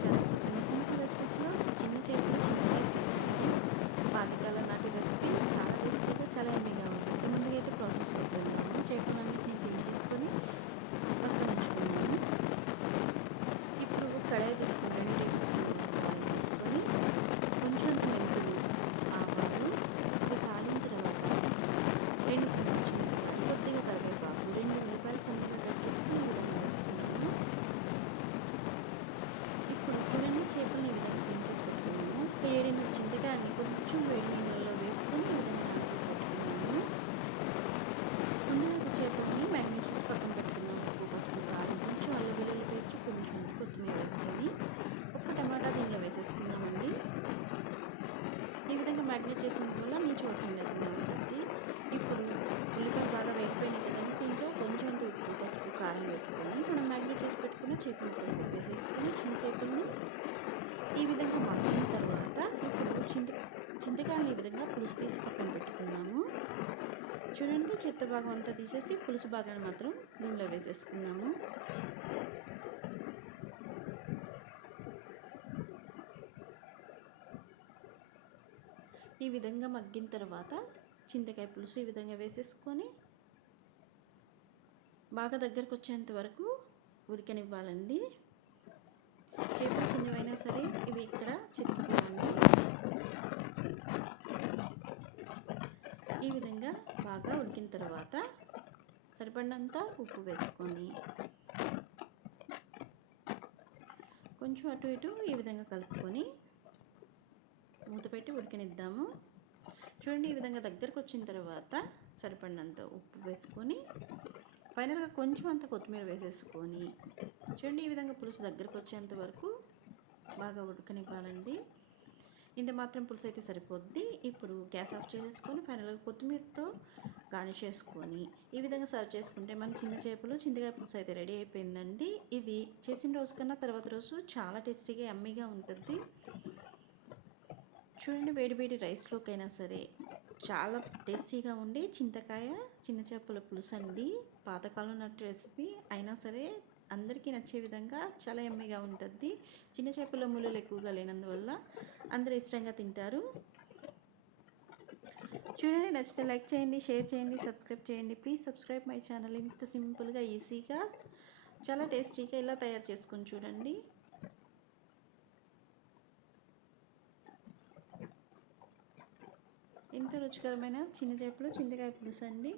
చాలా simple simple రెసిపీస్లో చిన్న చేతులు చిన్న పాతకాలం నాటి రెసిపీ చాలా టేస్టీగా చాలా ఎమ్మీగా ఉంటుంది ముందుగా అయితే ప్రాసెస్లో వెళ్తాము చేపలన్నింటినీ క్లీన్ చేసుకొని పక్కన ఉంచుకున్నాము ఇప్పుడు కడాయి తీసుకొని రెండు టేబుల్ స్పూన్ ఆయిల్ తీసుకొని కొంచెం మెంతులు ఆవాలు ఇది కాలిన తర్వాత రెండు కొంచెం కొద్దిగా కరివేపాకు రెండు ఉల్లిపాయలు సన్నగా కట్ చేసుకుని ఈ విధంగా వేసుకున్నాము ఇప్పుడు చూడండి చేపలను ఈ విధంగా క్లీన్ చేసి పెట్టుకున్నాము ఒక ఏడెనిమిది చింతకాయని కొంచెం వేడి నీళ్ళలో వేసుకొని ఈ విధంగా ముందుగా చేపలని మ్యారినేట్ చేసి పక్కన పెట్టుకున్నాను ఉప్పు పసుపు కారం కొంచెం అల్లం వెల్లుల్లి పేస్ట్ కొంచెం కొత్తిమీర వేసుకొని ఒక టమాటా దీనిలో వేసేసుకున్నామండి ఈ విధంగా మ్యాగ్నేట్ చేసిన వల్ల నేను చూసాను లేకుండా ఉంటుంది ఇప్పుడు ఉల్లిపాయలు బాగా వేగిపోయినాయి కదండి దీంట్లో కొంచెం ఉప్పు పసుపు కారం వేసుకోవాలి మనం మ్యాగ్నేట్ చేసి పెట్టుకున్న చేపలు వేసేసుకుని చిన్న చేపల్ని ఈ విధంగా మగ్గిన తర్వాత ఇప్పుడు చింత చింతకాయలు ఈ విధంగా పులుసు తీసి పక్కన పెట్టుకున్నాము. చూడండి చెత్త భాగం అంతా తీసేసి పులుసు భాగాన్ని మాత్రం దీనిలో వేసేసుకున్నాము. ఈ విధంగా మగ్గిన తర్వాత చింతకాయ పులుసు ఈ విధంగా వేసేసుకొని బాగా దగ్గరకు వచ్చేంత వరకు ఉడికనివ్వాలండి. చేపలు చిన్నవైనా సరే ఇవి ఇక్కడ చిన్న ఈ విధంగా బాగా ఉడికిన తర్వాత సరిపడినంత ఉప్పు వేసుకొని కొంచెం అటు ఇటు ఈ విధంగా కలుపుకొని మూత పెట్టి ఉడికనిద్దాము. చూడండి ఈ విధంగా దగ్గరకు వచ్చిన తర్వాత సరిపడినంత ఉప్పు వేసుకొని ఫైనల్గా కొంచెం అంత కొత్తిమీర వేసేసుకొని చూడండి ఈ విధంగా పులుసు దగ్గరకు వచ్చేంత వరకు బాగా ఉడకనివ్వాలండి. ఇంత మాత్రం పులుసు అయితే సరిపోద్ది. ఇప్పుడు గ్యాస్ ఆఫ్ చేసేసుకొని ఫైనల్గా కొత్తిమీరతో గార్నిష్ చేసుకొని ఈ విధంగా సర్వ్ చేసుకుంటే మన చిన్న చేపలు చింతకాయ పులుసు అయితే రెడీ అయిపోయిందండి. ఇది చేసిన రోజు కన్నా తర్వాత రోజు చాలా టేస్టీగా అమ్మీగా ఉంటుంది. చూడండి వేడి వేడి రైస్లోకైనా సరే చాలా టేస్టీగా ఉండి చింతకాయ చిన్న చేపల పులుసు అండి పాతకాలం నాటి రెసిపీ అయినా సరే అందరికీ నచ్చే విధంగా చాలా ఎమ్మెగా ఉంటుంది చిన్న చేపల ముళ్ళు ఎక్కువగా లేనందువల్ల అందరూ ఇష్టంగా తింటారు. చూడండి నచ్చితే లైక్ చేయండి షేర్ చేయండి సబ్స్క్రైబ్ చేయండి. Please subscribe my channel. ఇంత సింపుల్గా ఈజీగా చాలా టేస్టీగా ఇలా తయారు చేసుకొని చూడండి. ఎంత రుచికరమైన చిన్న చేపలు చింతకాయ పులుసు అండి.